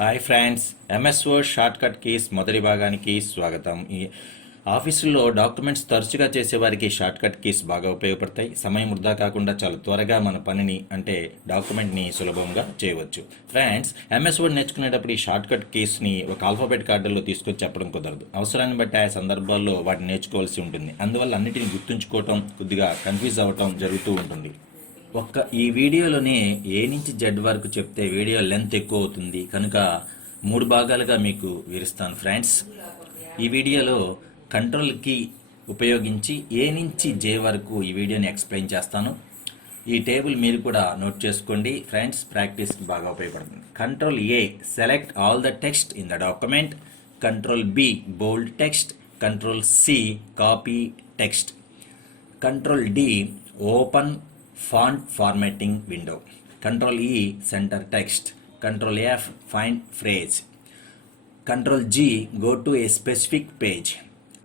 Hi friends, MS word short cut keys మొదటి భాగానికి స్వాగతం. ఈ ఆఫీసుల్లో డాక్యుమెంట్స్ తరచుగా చేసేవారికి షార్ట్ కట్ కీస్ బాగా ఉపయోగపడతాయి. సమయం వృధా కాకుండా చాలా త్వరగా మన పనిని అంటే డాక్యుమెంట్ని సులభంగా చేయవచ్చు. ఫ్రెండ్స్, ఎంఎస్ వర్డ్ నేర్చుకునేటప్పుడు ఈ షార్ట్ కట్ కీస్ని ఒక ఆల్ఫాబెట్ కార్డుల్లో తీసుకొచ్చి చెప్పడం కుదరదు. అవసరాన్ని బట్టి ఆ సందర్భాల్లో వాటిని నేర్చుకోవాల్సి ఉంటుంది. అందువల్ల అన్నిటిని గుర్తుంచుకోవటం కొద్దిగా కన్ఫ్యూజ్ అవ్వటం జరుగుతూ ఉంటుంది. ఈ వీడియోలోనే ఏ నుంచి జెడ్ వరకు చెప్తే వీడియో లెంత్ ఎక్కువ అవుతుంది కనుక 3 భాగాలుగా మీకు వివరిస్తాను ఫ్రెండ్స్. ఈ వీడియోలో కంట్రోల్ కీ ఉపయోగించి ఏ నుంచి జే వరకు ఈ వీడియోని ఎక్స్ప్లెయిన్ చేస్తాను. ఈ టేబుల్ మీరు కూడా నోట్ చేసుకోండి ఫ్రెండ్స్, ప్రాక్టీస్కి బాగా ఉపయోగపడుతుంది. Control A select all the text in the document. Control B bold text. Control C copy text. Control D open font formatting window. Control E center text. Control F find phrase. Control G go to a specific page.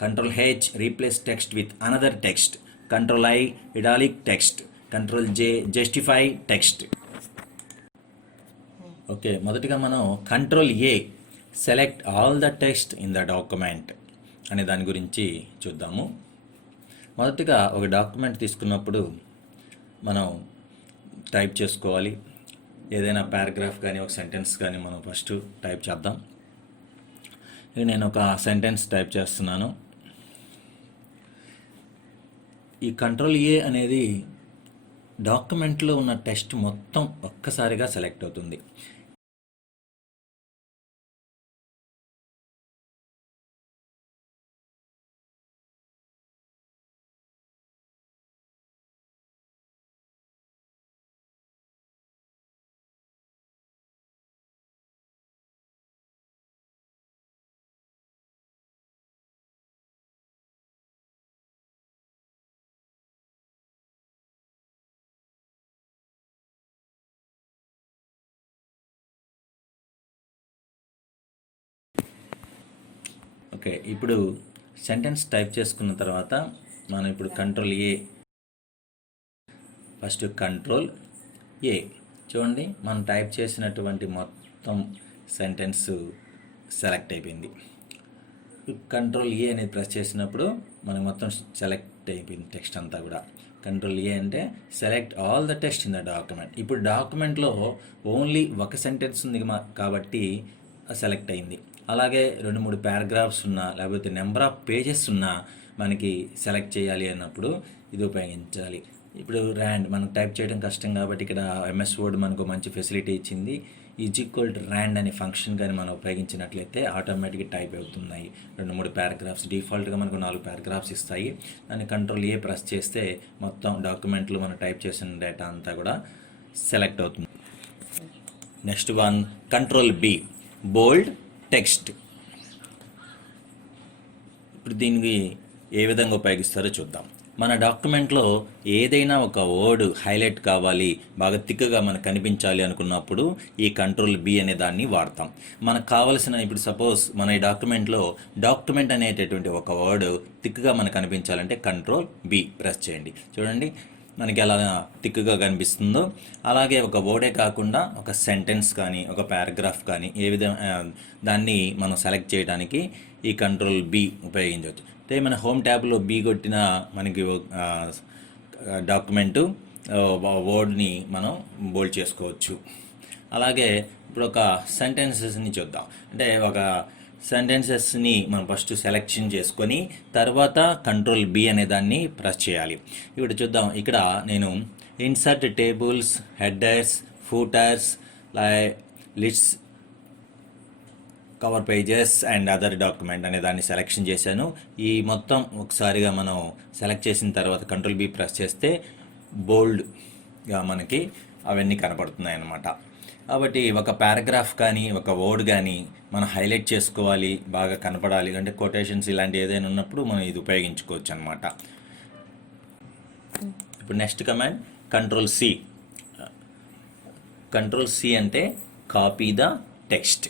Control H replace text with another text. Control I italic text. Control J justify text. Okay, మొదటిగా మనం control A select all the text in the document అనే దాని గురించి చూద్దాము. మొదటిగా ఒక document తీసుకున్నప్పుడు మనం టైప్ చేసుకోవాలి. ఏదైనా పారాగ్రాఫ్ కానీ ఒక సెంటెన్స్ కానీ మనం ఫస్ట్ టైప్ చేద్దాం. నేను ఒక సెంటెన్స్ టైప్ చేస్తున్నాను. ఈ కంట్రోల్ ఏ అనేది డాక్యుమెంట్లో ఉన్న టెక్స్ట్ మొత్తం ఒక్కసారిగా సెలెక్ట్ అవుతుంది. ఓకే, ఇప్పుడు సెంటెన్స్ టైప్ చేసుకున్న తర్వాత మనం ఇప్పుడు control A first control A చూడండి, మనం టైప్ చేసినటువంటి మొత్తం సెంటెన్స్ సెలెక్ట్ అయిపోయింది. కంట్రోల్ ఏ అనేది ప్రెస్ చేసినప్పుడు మనకు మొత్తం సెలెక్ట్ అయిపోయింది టెక్స్ట్ అంతా కూడా. కంట్రోల్ ఏ అంటే select all the text in the document. ఇప్పుడు డాక్యుమెంట్లో ఓన్లీ ఒక సెంటెన్స్ ఉంది కాబట్టి సెలెక్ట్ అయింది. అలాగే 2-3 పారాగ్రాఫ్స్ ఉన్నా లేకపోతే నెంబర్ ఆఫ్ పేజెస్ ఉన్నా మనకి సెలెక్ట్ చేయాలి అన్నప్పుడు ఇది ఉపయోగించాలి. ఇప్పుడు మనం టైప్ చేయడం కష్టం కాబట్టి ఇక్కడ ఎంఎస్ వర్డ్ మనకు మంచి ఫెసిలిటీ ఇచ్చింది. ర్యాండ్ అనే ఫంక్షన్ కానీ మనం ఉపయోగించినట్లయితే ఆటోమేటిక్గా టైప్ అవుతున్నాయి. 2-3 పారాగ్రాఫ్స్ డిఫాల్ట్గా మనకు 4 పారాగ్రాఫ్స్ ఇస్తాయి. దాన్ని కంట్రోల్ ఏ ప్రెస్ చేస్తే మొత్తం డాక్యుమెంట్లో మనం టైప్ చేసిన డేటా అంతా కూడా సెలెక్ట్ అవుతుంది. Next one control B bold text. ఇప్పుడు దీనికి ఏ విధంగా ఉపయోగిస్తారో చూద్దాం. మన డాక్యుమెంట్లో ఏదైనా ఒక వర్డ్ హైలైట్ కావాలి, బాగా తిక్కగా మనకు కనిపించాలి అనుకున్నప్పుడు ఈ కంట్రోల్ బి అనే దాన్ని వాడతాం. మనకు కావలసిన ఇప్పుడు సపోజ్ మన ఈ డాక్యుమెంట్లో డాక్యుమెంట్ అనేటటువంటి ఒక వర్డ్ తిక్కగా మనకు కనిపించాలంటే కంట్రోల్ బి ప్రెస్ చేయండి. చూడండి మనకి ఎలా తిక్కుగా కనిపిస్తుందో. అలాగే ఒక వర్డే కాకుండా ఒక సెంటెన్స్ కానీ ఒక పారాగ్రాఫ్ కానీ ఏ విధంగా దాన్ని మనం సెలెక్ట్ చేయడానికి ఈ కంట్రోల్ బి ఉపయోగించవచ్చు. అంటే మన హోమ్ ట్యాబ్లో బి కొట్టిన మనకి డాక్యుమెంటు వర్డ్ని మనం బోల్డ్ చేసుకోవచ్చు. అలాగే ఇప్పుడు ఒక సెంటెన్సెస్ని చూద్దాం. అంటే ఒక సెంటెన్సెస్ని మనం ఫస్ట్ సెలెక్షన్ చేసుకొని తర్వాత కంట్రోల్ బి అనే దాన్ని ప్రెస్ చేయాలి. ఇప్పుడు చూద్దాం. ఇక్కడ నేను insert tables, headers, footers, lists, cover pages and other document అనే దాన్ని సెలెక్షన్ చేశాను. ఈ మొత్తం ఒకసారిగా మనం సెలెక్ట్ చేసిన తర్వాత కంట్రోల్ బి ప్రెస్ చేస్తే బోల్డ్గా మనకి అవన్నీ కనపడుతున్నాయి అన్నమాట. కాబట్టి ఒక పారాగ్రాఫ్ కానీ ఒక వర్డ్ కానీ మనం హైలైట్ చేసుకోవాలి, బాగా కనపడాలి అంటే కొటేషన్స్ ఇలాంటి ఏదైనా ఉన్నప్పుడు మనం ఇది ఉపయోగించుకోవచ్చు అనమాట. ఇప్పుడు next command control C. Control C అంటే కాపీ ద టెక్స్ట్.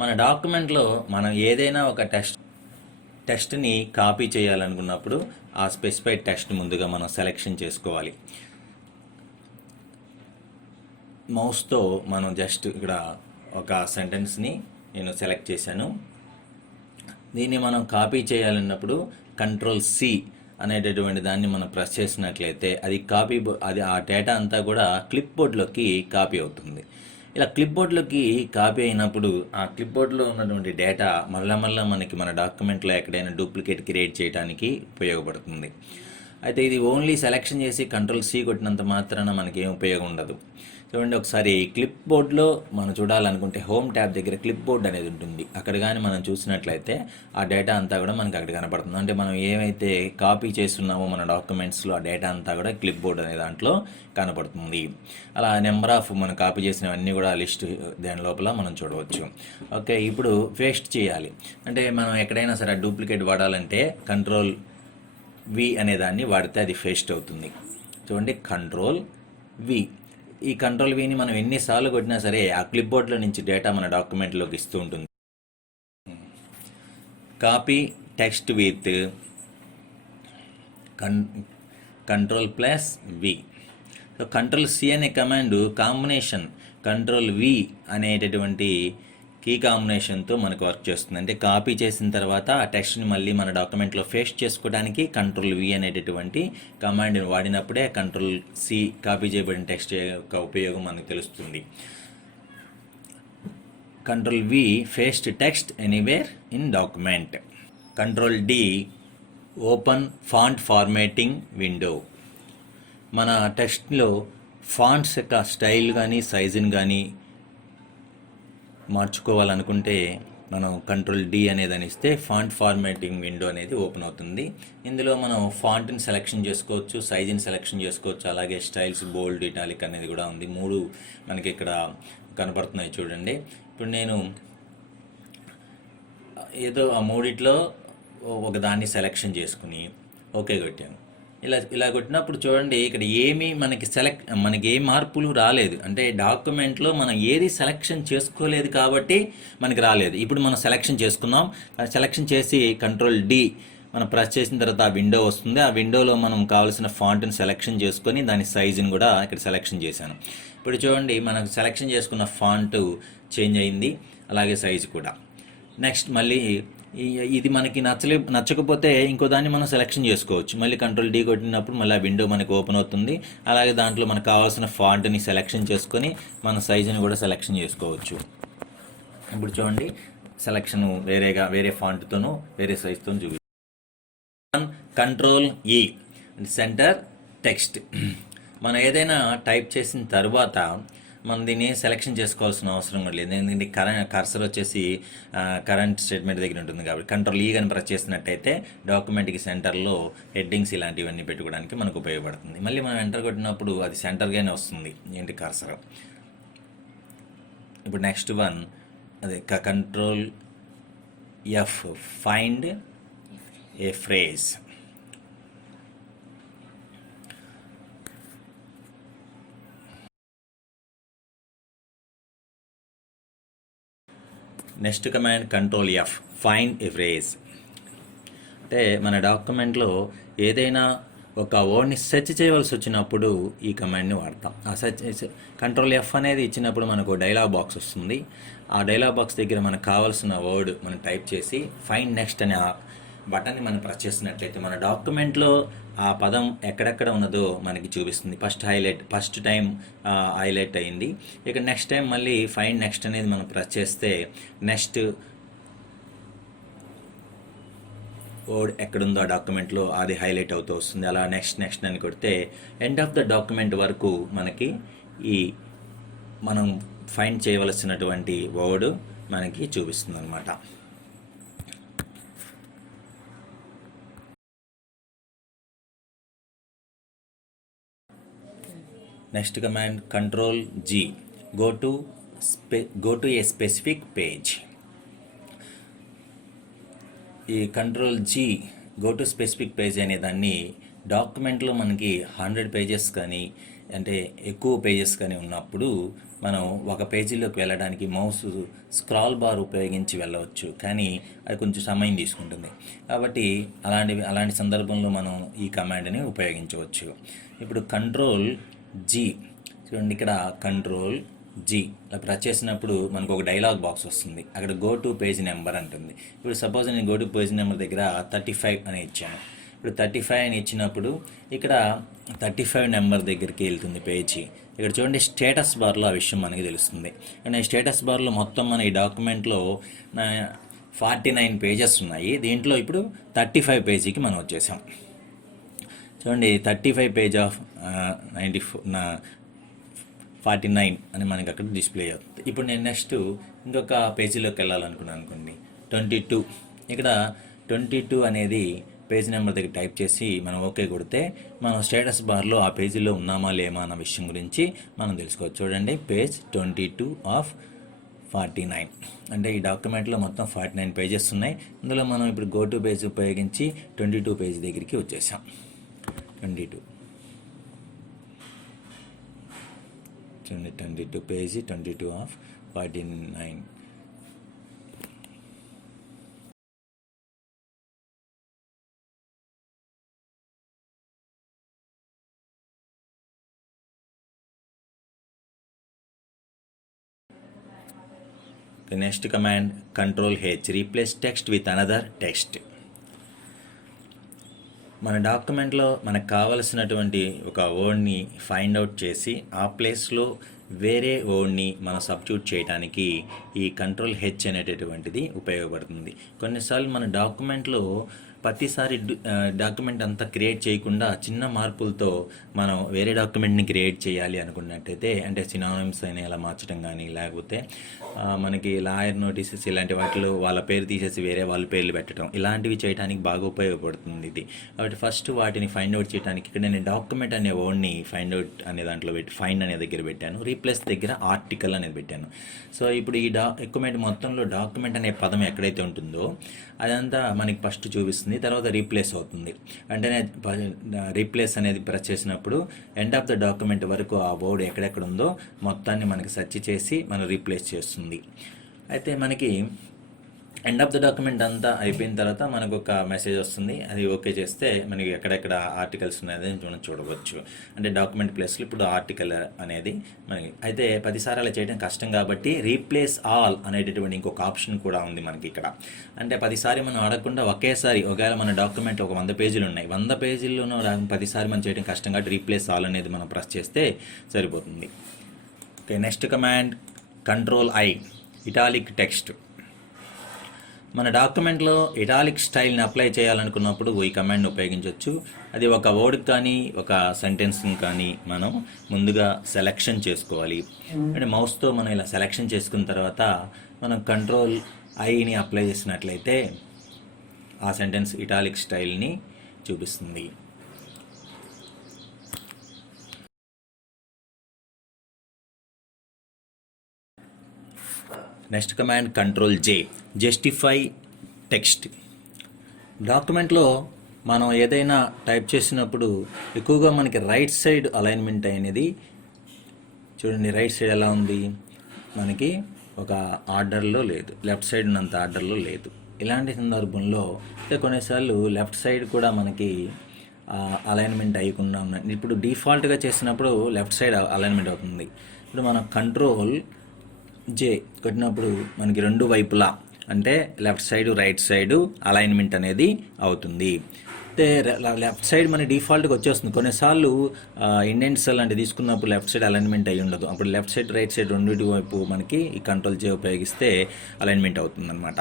మన డాక్యుమెంట్లో మనం ఏదైనా ఒక టెక్స్ట్ని కాపీ చేయాలనుకున్నప్పుడు ఆ స్పెసిఫైడ్ టెక్స్ట్ ముందుగా మనం సెలెక్షన్ చేసుకోవాలి. మౌస్తో మనం జస్ట్ ఇక్కడ ఒక సెంటెన్స్ని నేను సెలెక్ట్ చేశాను. దీన్ని మనం కాపీ చేయాలన్నప్పుడు కంట్రోల్-C అనేటటువంటి దాన్ని మనం ప్రెస్ చేసినట్లయితే అది అది ఆ డేటా అంతా కూడా క్లిప్ బోర్డ్లోకి కాపీ అవుతుంది. ఇలా క్లిప్ బోర్డ్లోకి కాపీ అయినప్పుడు ఆ క్లిప్ బోర్డ్లో ఉన్నటువంటి డేటా మళ్ళా మనకి మన డాక్యుమెంట్లో ఎక్కడైనా డూప్లికేట్ క్రియేట్ చేయడానికి ఉపయోగపడుతుంది. అయితే ఇది ఓన్లీ సెలెక్షన్ చేసి కంట్రోల్-C కొట్టినంత మాత్రాన మనకి ఏం ఉపయోగం ఉండదు. చూడండి, ఒకసారి క్లిప్ బోర్డ్లో మనం చూడాలనుకుంటే హోమ్ ట్యాబ్ దగ్గర క్లిప్ బోర్డ్ అనేది ఉంటుంది. అక్కడ కానీ మనం చూసినట్లయితే ఆ డేటా అంతా కూడా మనకి అక్కడ కనపడుతుంది. అంటే మనం ఏమైతే కాపీ చేస్తున్నామో మన డాక్యుమెంట్స్లో ఆ డేటా అంతా కూడా క్లిప్ బోర్డ్ అనే దాంట్లో కనపడుతుంది. అలా నెంబర్ ఆఫ్ మనం కాపీ చేసినవన్నీ కూడా లిస్ట్ దాని లోపల మనం చూడవచ్చు. ఓకే, ఇప్పుడు పేస్ట్ చేయాలి అంటే మనం ఎక్కడైనా సరే డూప్లికేట్ వాడాలంటే కంట్రోల్-V అనే దాన్ని వాడితే అది పేస్ట్ అవుతుంది. చూడండి, కంట్రోల్-V. ఈ కంట్రోల్-Vని మనం ఎన్నిసార్లు కొట్టినా సరే ఆ క్లిప్ బోర్డ్లో నుంచి డేటా మన డాక్యుమెంట్లోకి ఇస్తూ ఉంటుంది. Copy text with control V. So control C అనే కమాండ్ కాంబినేషన్ కంట్రోల్-V అనేటటువంటి కీ కాంబినేషన్తో మనకు వర్క్ చేస్తుంది. అంటే కాపీ చేసిన తర్వాత ఆ టెక్స్ట్ని మళ్ళీ మన డాక్యుమెంట్లో పేస్ట్ చేసుకోవడానికి కంట్రోల్-V అనేటటువంటి కమాండ్ని వాడినప్పుడే కంట్రోల్-C కాపీ చేయబడిన టెక్స్ట్ యొక్క ఉపయోగం మనకు తెలుస్తుంది. Control V paste text anywhere in document. Control D open font formatting window. మన టెక్స్ట్లో ఫాంట్స్ యొక్క స్టైల్ కానీ సైజుని కానీ మార్చుకోవాలనుకుంటే మనం కంట్రోల్-D అనేదని ఇస్తే ఫాంట్ ఫార్మాటింగ్ విండో అనేది ఓపెన్ అవుతుంది. ఇందులో మనం ఫాంట్ని సెలెక్షన్ చేసుకోవచ్చు, సైజుని సెలెక్షన్ చేసుకోవచ్చు, అలాగే స్టైల్స్ బోల్డ్, ఇటాలిక్ అనేది కూడా ఉంది. 3 మనకి ఇక్కడ కనపడుతున్నాయి చూడండి. ఇప్పుడు నేను ఏదో ఆ 3 ఒక దాన్ని సెలెక్షన్ చేసుకుని ఓకే కొట్టాను. ఇలా కొట్టినప్పుడు చూడండి, ఇక్కడ మనకి ఏ మార్పులు రాలేదు. అంటే డాక్యుమెంట్లో మనం ఏది సెలెక్షన్ చేసుకోలేదు కాబట్టి మనకి రాలేదు. ఇప్పుడు మనం సెలెక్షన్ చేసుకున్నాం. సెలెక్షన్ చేసి కంట్రోల్-D మనం ప్రెస్ చేసిన తర్వాత ఆ విండో వస్తుంది. ఆ విండోలో మనం కావాల్సిన ఫాంట్ని సెలెక్షన్ చేసుకొని దాని సైజుని కూడా ఇక్కడ సెలెక్షన్ చేశాను. ఇప్పుడు చూడండి, మనకు సెలెక్షన్ చేసుకున్న ఫాంట్ చేంజ్ అయింది, అలాగే సైజు కూడా. నెక్స్ట్ మళ్ళీ ఇది మనకి నచ్చకపోతే ఇంకో దాన్ని మనం సెలెక్షన్ చేసుకోవచ్చు. మళ్ళీ కంట్రోల్-D కొట్టినప్పుడు మళ్ళీ ఆ విండో మనకి ఓపెన్ అవుతుంది. అలాగే దాంట్లో మనకు కావాల్సిన ఫాంట్ని సెలెక్షన్ చేసుకొని మన సైజుని కూడా సెలెక్షన్ చేసుకోవచ్చు. ఇప్పుడు చూడండి, సెలెక్షన్ వేరే ఫాంట్తోనూ వేరే సైజుతో చూపిస్తాను. కంట్రోల్-E సెంటర్ టెక్స్ట్. మనం ఏదైనా టైప్ చేసిన తర్వాత మనం దీన్ని సెలెక్షన్ చేసుకోవాల్సిన అవసరం కూడా లేదు. ఎందుకంటే కర్సర్ వచ్చేసి కరెంట్ స్టేట్మెంట్ దగ్గర ఉంటుంది కాబట్టి కంట్రోల్-E కానీ ప్రెస్ చేసినట్టయితే డాక్యుమెంట్కి సెంటర్లో హెడ్డింగ్స్ ఇలాంటివన్నీ పెట్టుకోవడానికి మనకు ఉపయోగపడుతుంది. మళ్ళీ మనం ఎంటర్ కొట్టినప్పుడు అది సెంటర్గానే వస్తుంది ఏంటి కర్సర్. ఇప్పుడు నెక్స్ట్ వన్ అదే కంట్రోల్-F find a phrase. Next command కంట్రోల్-F find a phrase. అంటే మన డాక్యుమెంట్లో ఏదైనా ఒక వర్డ్ని సెర్చ్ చేయవలసి వచ్చినప్పుడు ఈ కమాండ్ని వాడతాం. ఆ కంట్రోల్-F అనేది ఇచ్చినప్పుడు మనకు డైలాగ్ బాక్స్ వస్తుంది. ఆ డైలాగ్ బాక్స్ దగ్గర మనకు కావాల్సిన వర్డ్ మనం టైప్ చేసి ఫైండ్ నెక్స్ట్ అనే బటన్ని మనం ప్రెస్ చేసినట్లయితే మన డాక్యుమెంట్లో ఆ పదం ఎక్కడెక్కడ ఉన్నదో మనకి చూపిస్తుంది. ఫస్ట్ టైం హైలైట్ అయింది. ఇక నెక్స్ట్ టైం మళ్ళీ ఫైండ్ నెక్స్ట్ అనేది మనం ప్రెస్ చేస్తే నెక్స్ట్ వర్డ్ ఎక్కడుందో ఆ డాక్యుమెంట్లో అది హైలైట్ అవుతూ వస్తుంది. అలా నెక్స్ట్ అని కొడితే ఎండ్ ఆఫ్ ద డాక్యుమెంట్ వరకు మనకి ఈ మనం ఫైండ్ చేయవలసినటువంటి వర్డ్ మనకి చూపిస్తుంది అన్నమాట. Next command control G go to a specific page. ఈ control G go to specific page అనే దాన్ని డాక్యుమెంట్లో మనకి 100 పేజెస్ కానీ అంటే ఎక్కువ పేజెస్ కానీ ఉన్నప్పుడు మనం ఒక పేజీలోకి వెళ్ళడానికి మౌస్ స్క్రాల్ బార్ ఉపయోగించి వెళ్ళవచ్చు, కానీ అది కొంచెం సమయం తీసుకుంటుంది. కాబట్టి అలాంటి సందర్భంలో మనం ఈ కమాండ్ని ఉపయోగించవచ్చు. ఇప్పుడు కంట్రోల్-G చూడండి, ఇక్కడ కంట్రోల్ జీ ఇలా ప్రెస్ చేసినప్పుడు మనకు ఒక డైలాగ్ బాక్స్ వస్తుంది. అక్కడ గో టు పేజ్ నెంబర్ అంటుంది. ఇప్పుడు సపోజ్ నేను గో టు పేజ్ నెంబర్ దగ్గర 35 అని ఇచ్చాను. ఇప్పుడు 35 అని ఇచ్చినప్పుడు ఇక్కడ 35 నెంబర్ దగ్గరికి వెళ్తుంది పేజీ. ఇక్కడ చూడండి స్టేటస్ బార్లో ఆ విషయం మనకి తెలుస్తుంది. అండ్ ఈ స్టేటస్ బార్లో మొత్తం మన ఈ డాక్యుమెంట్లో 49 పేజెస్ ఉన్నాయి. దీంట్లో ఇప్పుడు 35 పేజీకి మనం వచ్చేసాం. చూడండి 35 పేజ్ ఆఫ్ 49 అని మనకి అక్కడ డిస్ప్లే అవుతుంది. ఇప్పుడు నేను నెక్స్ట్ ఇంకొక పేజీలోకి వెళ్ళాలనుకున్నాను అనుకోండి 22. ఇక్కడ 22 అనేది పేజ్ నెంబర్ దగ్గర టైప్ చేసి మనం ఓకే కొడితే మనం స్టేటస్ బార్లో ఆ పేజీలో ఉన్నామా లేమా అన్న విషయం గురించి మనం తెలుసుకోవచ్చు. చూడండి పేజ్ 22 ఆఫ్ 49 అంటే ఈ డాక్యుమెంట్లో మొత్తం 49 పేజెస్ ఉన్నాయి. ఇందులో మనం ఇప్పుడు గో టు పేజ్ ఉపయోగించి 22 పేజ్ దగ్గరికి వచ్చేసాం. 22 చూడండి 22 page 22 of 49. The next command Control H, replace text with another text. మన డాక్యుమెంట్లో మనకు కావలసినటువంటి ఒక వర్డ్ని ఫైండ్ అవుట్ చేసి ఆ ప్లేస్లో వేరే వర్డ్ని మనం సబ్స్టిట్యూట్ చేయడానికి ఈ కంట్రోల్ హెచ్ అనేటటువంటిది ఉపయోగపడుతుంది. కొన్నిసార్లు మన డాక్యుమెంట్లో ప్రతిసారి డాక్యుమెంట్ అంతా క్రియేట్ చేయకుండా చిన్న మార్పులతో మనం వేరే డాక్యుమెంట్ని క్రియేట్ చేయాలి అనుకున్నట్టయితే, అంటే సినానిమ్స్ అని అలా మార్చడం కానీ, లేకపోతే మనకి లాయర్ నోటీసెస్ ఇలాంటి వాటిలో వాళ్ళ పేరు తీసేసి వేరే వాళ్ళ పేర్లు పెట్టడం, ఇలాంటివి చేయడానికి బాగా ఉపయోగపడుతుంది ఇది. కాబట్టి ఫస్ట్ వాటిని ఫైండ్ అవుట్ చేయడానికి ఇక్కడ నేను డాక్యుమెంట్ అనే వర్డ్ని ఫైండ్ అవుట్ అనే దాంట్లో పెట్టి ఫైండ్ అనే దగ్గర పెట్టాను, రీప్లేస్ దగ్గర ఆర్టికల్ అనేది పెట్టాను. సో ఇప్పుడు ఈ డాక్యుమెంట్ మొత్తంలో డాక్యుమెంట్ అనే పదం ఎక్కడైతే ఉంటుందో అదంతా మనకి ఫస్ట్ చూపిస్తుంది, తర్వాత రీప్లేస్ అవుతుంది. వెంటనే రీప్లేస్ అనేది ప్రెస్ చేసినప్పుడు ఎండ్ ఆఫ్ ద డాక్యుమెంట్ వరకు ఆ వర్డ్ ఎక్కడెక్కడ ఉందో మొత్తాన్ని మనకి సెర్చ్ చేసి మనం రీప్లేస్ చేస్తుంది. అయితే మనకి ఎండ్ ఆఫ్ ద డాక్యుమెంట్ అంతా అయిపోయిన తర్వాత మనకు ఒక మెసేజ్ వస్తుంది. అది ఓకే చేస్తే మనకి ఎక్కడెక్కడ ఆర్టికల్స్ అనేది మనం చూడవచ్చు. అంటే డాక్యుమెంట్ ప్లేస్లో ఇప్పుడు ఆర్టికల్ అనేది మనకి అయితే 10 సార్లు అలా చేయడం కష్టం కాబట్టి రీప్లేస్ ఆల్ అనేటటువంటి ఇంకొక ఆప్షన్ కూడా ఉంది మనకి ఇక్కడ. అంటే 10 సార్లు మనం అడగకుండా ఒకేసారి, ఒకవేళ మన డాక్యుమెంట్ ఒక 100 పేజీలు ఉన్నాయి, 100 పేజీల్లోనూ 10 సార్లు మనం చేయడం కష్టం కాబట్టి రీప్లేస్ ఆల్ అనేది మనం ప్రెస్ చేస్తే సరిపోతుంది. Okay, next command control I, italic text. మన డాక్యుమెంట్లో ఇటాలిక్ స్టైల్ని అప్లై చేయాలనుకున్నప్పుడు ఈ కమాండ్ని ఉపయోగించవచ్చు. అది ఒక వర్డ్కి కానీ ఒక సెంటెన్స్ని కానీ మనం ముందుగా సెలెక్షన్ చేసుకోవాలి. అంటే మౌస్తో మనం ఇలా సెలెక్షన్ చేసుకున్న తర్వాత మనం కంట్రోల్ ఐని అప్లై చేసినట్లయితే ఆ సెంటెన్స్ ఇటాలిక్ స్టైల్ని చూపిస్తుంది. Next command control J, justify text. డాక్యుమెంట్లో మనం ఏదైనా టైప్ చేసినప్పుడు ఎక్కువగా మనకి రైట్ సైడ్ అలైన్మెంట్ అనేది చూడండి, రైట్ సైడ్ ఎలా ఉంది, మనకి ఒక ఆర్డర్లో లేదు, లెఫ్ట్ సైడ్ ఉన్నంత ఆర్డర్లో లేదు. ఇలాంటి సందర్భంలో కొన్నిసార్లు లెఫ్ట్ సైడ్ కూడా మనకి అలైన్మెంట్ అయ్యకుండా ఉన్నాయి. ఇప్పుడు డిఫాల్ట్గా చేసినప్పుడు లెఫ్ట్ సైడ్ అలైన్మెంట్ అవుతుంది. ఇప్పుడు మనం కంట్రోల్ జే కొట్టినప్పుడు మనకి రెండు వైపులా అంటే left side right side alignment అనేది అవుతుంది. అయితే లెఫ్ట్ సైడ్ మన డిఫాల్ట్గా వచ్చేస్తుంది. కొన్నిసార్లు ఇండెంట్స్ అలాంటివి తీసుకున్నప్పుడు లెఫ్ట్ సైడ్ అలైన్మెంట్ అయ్యి ఉండదు. అప్పుడు లెఫ్ట్ సైడ్ రైట్ సైడ్ రెండింటి వైపు మనకి ఈ కంట్రోల్ జే ఉపయోగిస్తే అలైన్మెంట్ అవుతుంది అనమాట.